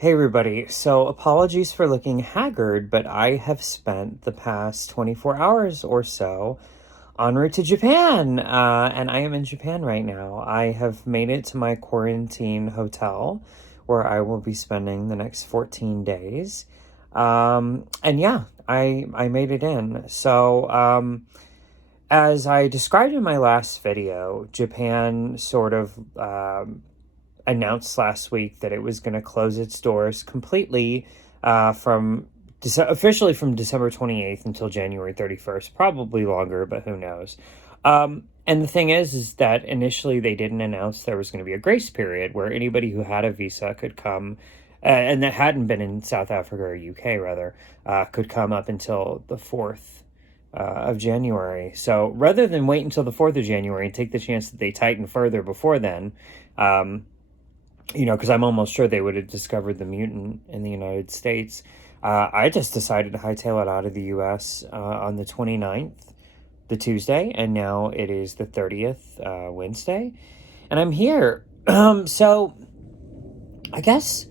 Hey everybody, so apologies for looking haggard, but I have spent the past 24 hours or so en route to Japan, and I am in Japan right now. I have made it to my quarantine hotel where I will be spending the next 14 days. And yeah, I made it in. As I described in my last video, Japan sort of announced last week that it was going to close its doors completely from officially from December 28th until January 31st, probably longer, but who knows. And the thing is that initially they didn't announce there was going to be a grace period where anybody who had a visa could come, and that hadn't been in South Africa or UK rather, could come up until the 4th of January. So rather than wait until the 4th of January and take the chance that they tighten further before then, because I'm almost sure they would have discovered the mutant in the United States. I just decided to hightail it out of the U.S. On the 29th, the Tuesday, and now it is the 30th, Wednesday, and I'm here. So I guess,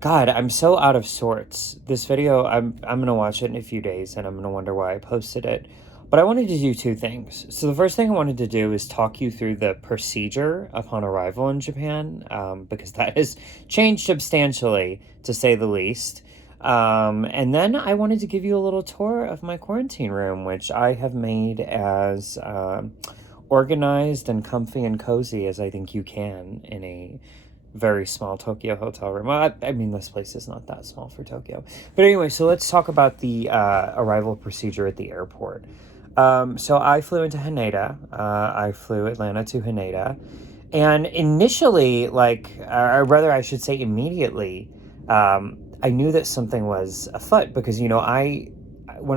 God, I'm so out of sorts. This video, I'm gonna watch it in a few days, and I'm gonna wonder why I posted it. But I wanted to do two things. So the first thing I wanted to do is talk you through the procedure upon arrival in Japan, because that has changed substantially, to say the least. And then I wanted to give you a little tour of my quarantine room, which I have made as organized and comfy and cozy as I think you can in a very small Tokyo hotel room. Well, I mean, this place is not that small for Tokyo. But anyway, so let's talk about the arrival procedure at the airport. So I flew into Haneda. I flew Atlanta to Haneda. And initially, or rather, I should say immediately, I knew that something was afoot because, when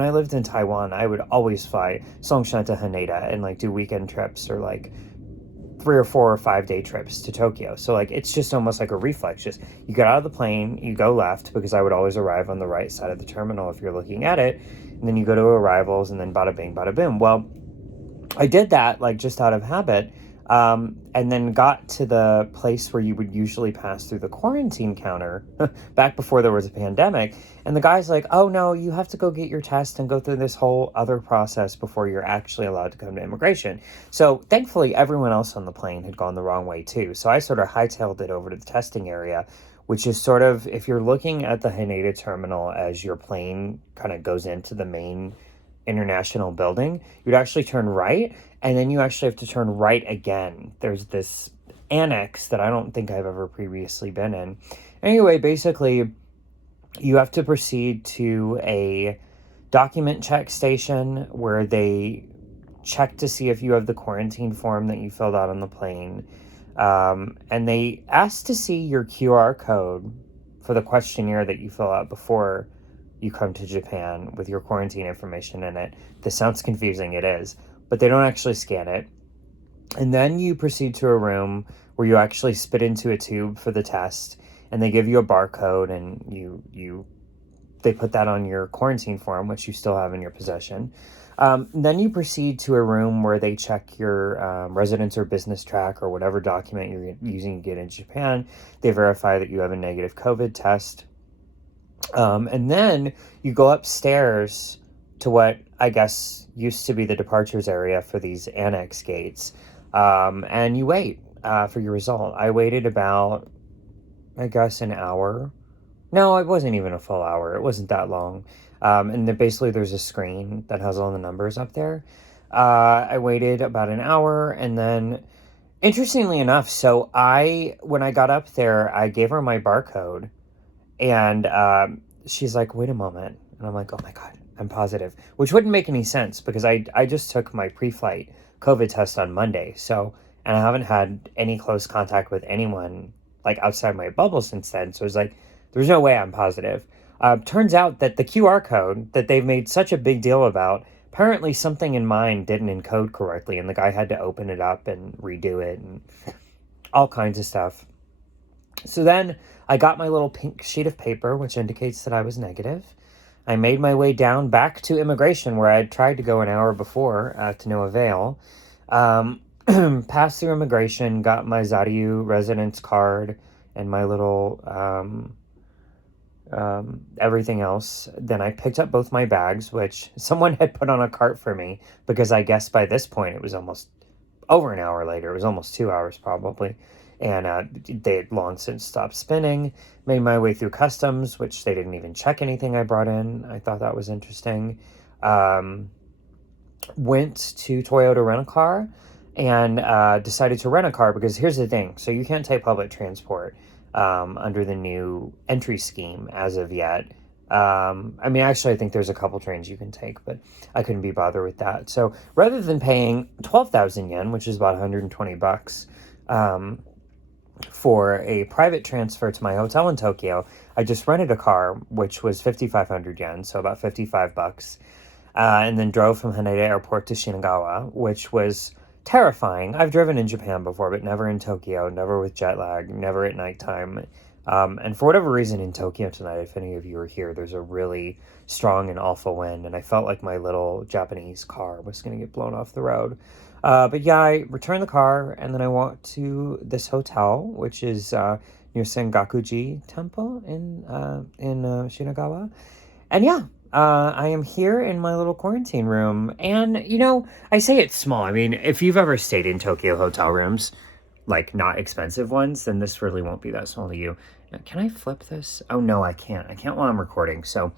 I lived in Taiwan, I would always fly Songshan to Haneda and do weekend trips or 3 or 4 or 5 day trips to Tokyo. So it's just almost like a reflex. Just you get out of the plane, you go left because I would always arrive on the right side of the terminal if you're looking at it, and then you go to arrivals and then bada bing, bada boom. Well, I did that just out of habit, and then got to the place where you would usually pass through the quarantine counter back before there was a pandemic. And the guy's like, "Oh no, you have to go get your test and go through this whole other process before you're actually allowed to come to immigration." So thankfully, everyone else on the plane had gone the wrong way too. So I sort of hightailed it over to the testing area, which is sort of, if you're looking at the Haneda terminal as your plane kind of goes into the main international building, you'd actually turn right, and then you actually have to turn right again. There's this annex that I don't think I've ever previously been in. Anyway, basically, you have to proceed to a document check station where they check to see if you have the quarantine form that you filled out on the plane. And they ask to see your QR code for the questionnaire that you fill out before you come to Japan with your quarantine information in it. This sounds confusing, it is, but they don't actually scan it. And then you proceed to a room where you actually spit into a tube for the test, and they give you a barcode, and they put that on your quarantine form, which you still have in your possession. Then you proceed to a room where they check your residence or business track or whatever document you're using to get in Japan. They verify that you have a negative COVID test. And then you go upstairs to what I guess used to be the departures area for these annex gates, and you wait for your result. I waited about, I guess, an hour. No, it wasn't even a full hour. It wasn't that long. And then basically there's a screen that has all the numbers up there. I waited about an hour, and then interestingly enough, when I got up there, I gave her my barcode, and she's like, "Wait a moment." And I'm like, "Oh my God, I'm positive." Which wouldn't make any sense because I just took my pre-flight COVID test on Monday. And I haven't had any close contact with anyone outside my bubble since then. So it's like, there's no way I'm positive. Turns out that the QR code that they've made such a big deal about, apparently something in mine didn't encode correctly. And the guy had to open it up and redo it and all kinds of stuff. So then I got my little pink sheet of paper, which indicates that I was negative. I made my way down back to immigration, where I had tried to go an hour before, to no avail. Passed through immigration, got my Zaryu residence card and my little everything else. Then I picked up both my bags, which someone had put on a cart for me because I guess by this point it was almost over an hour later. It was almost 2 hours probably. And they had long since stopped spinning. Made my way through customs, which they didn't even check anything I brought in. I thought that was interesting. Went to Toyota Rent-A-Car and decided to rent a car because here's the thing. So you can't take public transport under the new entry scheme as of yet. I mean, actually, I think there's a couple trains you can take, but I couldn't be bothered with that. So rather than paying 12,000 yen, which is about 120 bucks, for a private transfer to my hotel in Tokyo, I just rented a car, which was 5,500 yen, so about 55 bucks, and then drove from Haneda Airport to Shinagawa, which was terrifying. I've driven in Japan before, but never in Tokyo, never with jet lag, never at nighttime. And for whatever reason in Tokyo tonight, if any of you are here, there's a really strong and awful wind, and I felt like my little Japanese car was going to get blown off the road. But yeah, I returned the car, and then I walked to this hotel, which is near Sengakuji Temple in Shinagawa. And yeah, I am here in my little quarantine room. And, you know, I say it's small. I mean, if you've ever stayed in Tokyo hotel rooms, like not expensive ones, then this really won't be that small to you. Now, can I flip this? Oh, no, I can't. I can't while I'm recording. So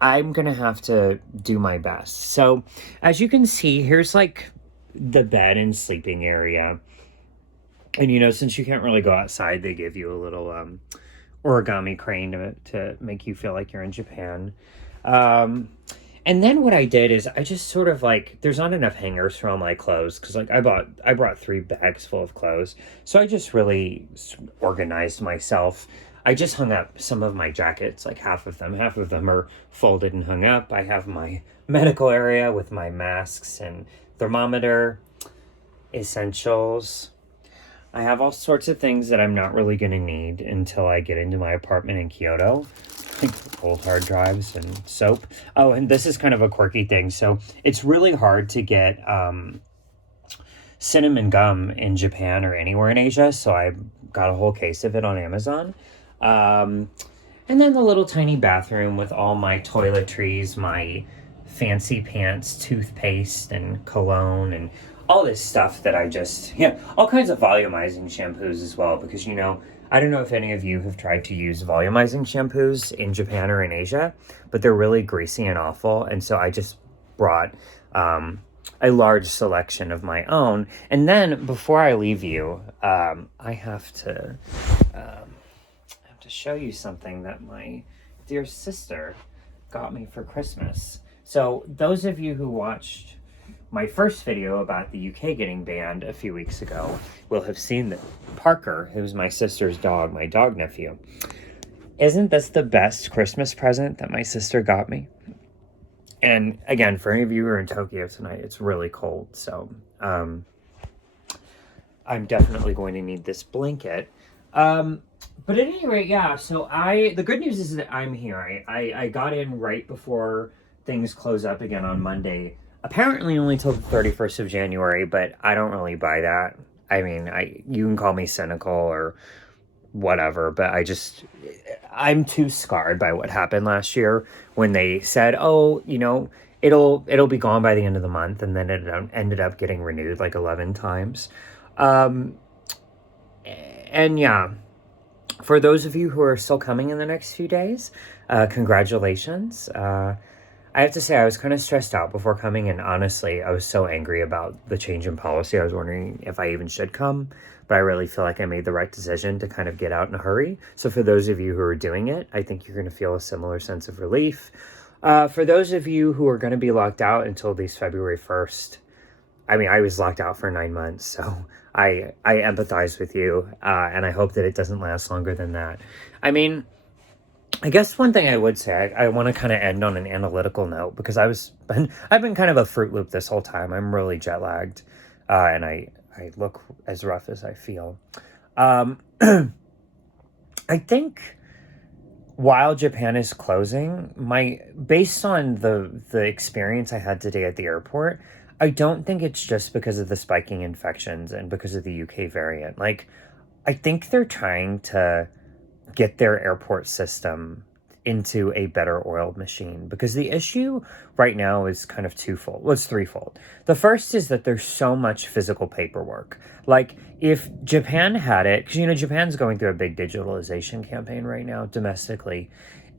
I'm going to have to do my best. So as you can see, here's like the bed and sleeping area. And, you know, since you can't really go outside, they give you a little origami crane to make you feel like you're in Japan. And then what I did is I just sort of like, there's not enough hangers for all my clothes because like I brought 3 bags full of clothes. So I just really organized myself. I just hung up some of my jackets, like half of them are folded and hung up. I have my medical area with my masks and thermometer, essentials. I have all sorts of things that I'm not really going to need until I get into my apartment in Kyoto. Like old hard drives and soap. Oh, and this is kind of a quirky thing. So it's really hard to get cinnamon gum in Japan or anywhere in Asia. So I got a whole case of it on Amazon. And then the little tiny bathroom with all my toiletries, my fancy pants, toothpaste, and cologne, and all this stuff that I just, yeah, all kinds of volumizing shampoos as well, because, you know, I don't know if any of you have tried to use volumizing shampoos in Japan or in Asia, but they're really greasy and awful, and so I just brought a large selection of my own. And then, before I leave you, I have to show you something that my dear sister got me for Christmas. So those of you who watched my first video about the UK getting banned a few weeks ago will have seen that Parker, who's my sister's dog, my dog nephew. Isn't this the best Christmas present that my sister got me? And again, for any of you who are in Tokyo tonight, it's really cold. So I'm definitely going to need this blanket. But at any rate, yeah, so the good news is that I'm here. I got in right before things close up again on Monday. Apparently only till the 31st of January, but I don't really buy that. I mean, you can call me cynical or whatever, but I'm too scarred by what happened last year when they said, oh, you know, it'll be gone by the end of the month, and then it ended up getting renewed like 11 times. And yeah, for those of you who are still coming in the next few days, congratulations. I have to say, I was kind of stressed out before coming, and honestly, I was so angry about the change in policy. I was wondering if I even should come, but I really feel like I made the right decision to kind of get out in a hurry. So for those of you who are doing it, I think you're going to feel a similar sense of relief. For those of you who are going to be locked out until at least February 1st, I mean, I was locked out for 9 months, so I empathize with you, and I hope that it doesn't last longer than that. I mean, I guess one thing I would say, I want to kind of end on an analytical note, because I've been kind of a Fruit Loop this whole time. I'm really jet lagged, and I look as rough as I feel. I think while Japan is closing, based on the experience I had today at the airport, I don't think it's just because of the spiking infections and because of the UK variant. Like, I think they're trying to get their airport system into a better oiled machine, because the issue right now is kind of twofold. Well, it's threefold. The first is that there's so much physical paperwork. Like, if Japan had it, because, you know, Japan's going through a big digitalization campaign right now domestically.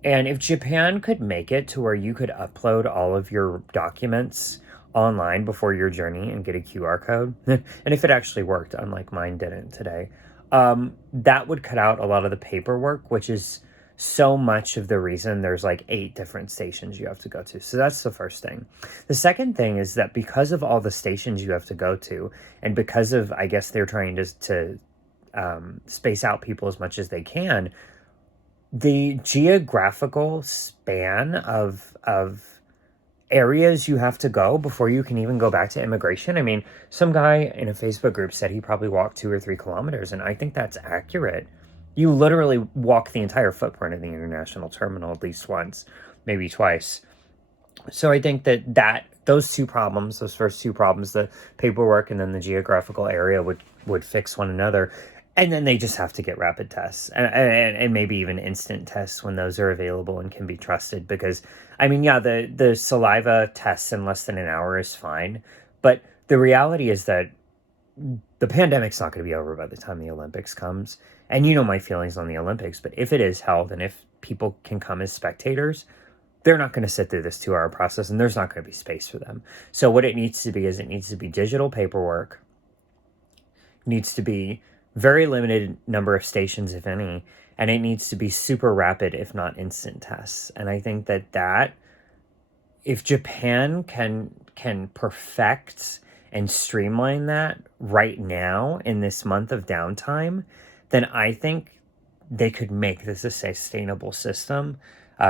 And if Japan could make it to where you could upload all of your documents online before your journey and get a QR code, and if it actually worked, unlike mine didn't today, that would cut out a lot of the paperwork, which is so much of the reason there's like 8 different stations you have to go to. So that's the first thing. The second thing is that because of all the stations you have to go to, and because of, I guess they're trying to space out people as much as they can, the geographical span of areas you have to go before you can even go back to immigration. I mean, some guy in a Facebook group said he probably walked 2 or 3 kilometers, and I think that's accurate. You literally walk the entire footprint of the international terminal at least once, maybe twice. So I think that those first two problems, the paperwork and then the geographical area, would fix one another. And then they just have to get rapid tests and maybe even instant tests when those are available and can be trusted. Because, I mean, yeah, the saliva tests in less than an hour is fine. But the reality is that the pandemic's not going to be over by the time the Olympics comes. And you know my feelings on the Olympics, but if it is held and if people can come as spectators, they're not going to sit through this 2-hour process, and there's not going to be space for them. So what it needs to be is, it needs to be digital paperwork, needs to be very limited number of stations, if any, and it needs to be super rapid, if not instant tests. And I think that if Japan can perfect and streamline that right now in this month of downtime, then I think they could make this a sustainable system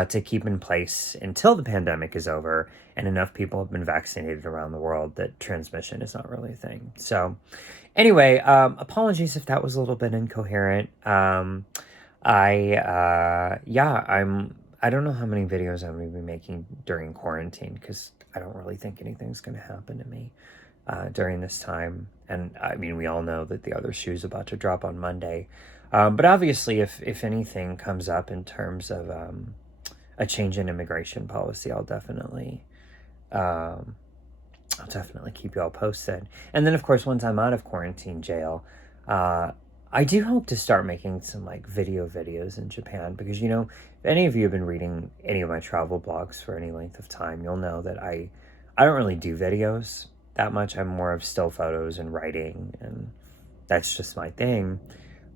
to keep in place until the pandemic is over and enough people have been vaccinated around the world that transmission is not really a thing. So anyway, apologies if that was a little bit incoherent. I don't know how many videos I'm going to be making during quarantine, because I don't really think anything's going to happen to me during this time. And I mean, we all know that the other shoe's about to drop on Monday. But obviously, if anything comes up in terms of a change in immigration policy, I'll definitely keep you all posted. And then, of course, once I'm out of quarantine jail, I do hope to start making some like videos in Japan, because, you know, if any of you have been reading any of my travel blogs for any length of time, you'll know that I don't really do videos that much. I'm more of still photos and writing, and that's just my thing.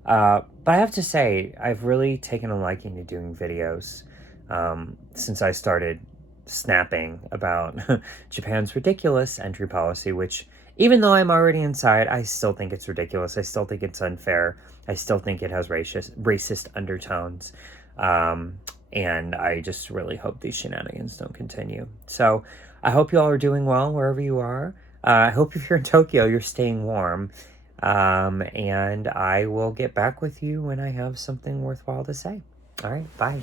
But I have to say, I've really taken a liking to doing videos since I started snapping about Japan's ridiculous entry policy, which, even though I'm already inside, I still think it's ridiculous. I still think it's unfair. I still think it has racist undertones. And I just really hope these shenanigans don't continue. So I hope you all are doing well wherever you are. I hope if you're in Tokyo, you're staying warm. And I will get back with you when I have something worthwhile to say. All right, bye.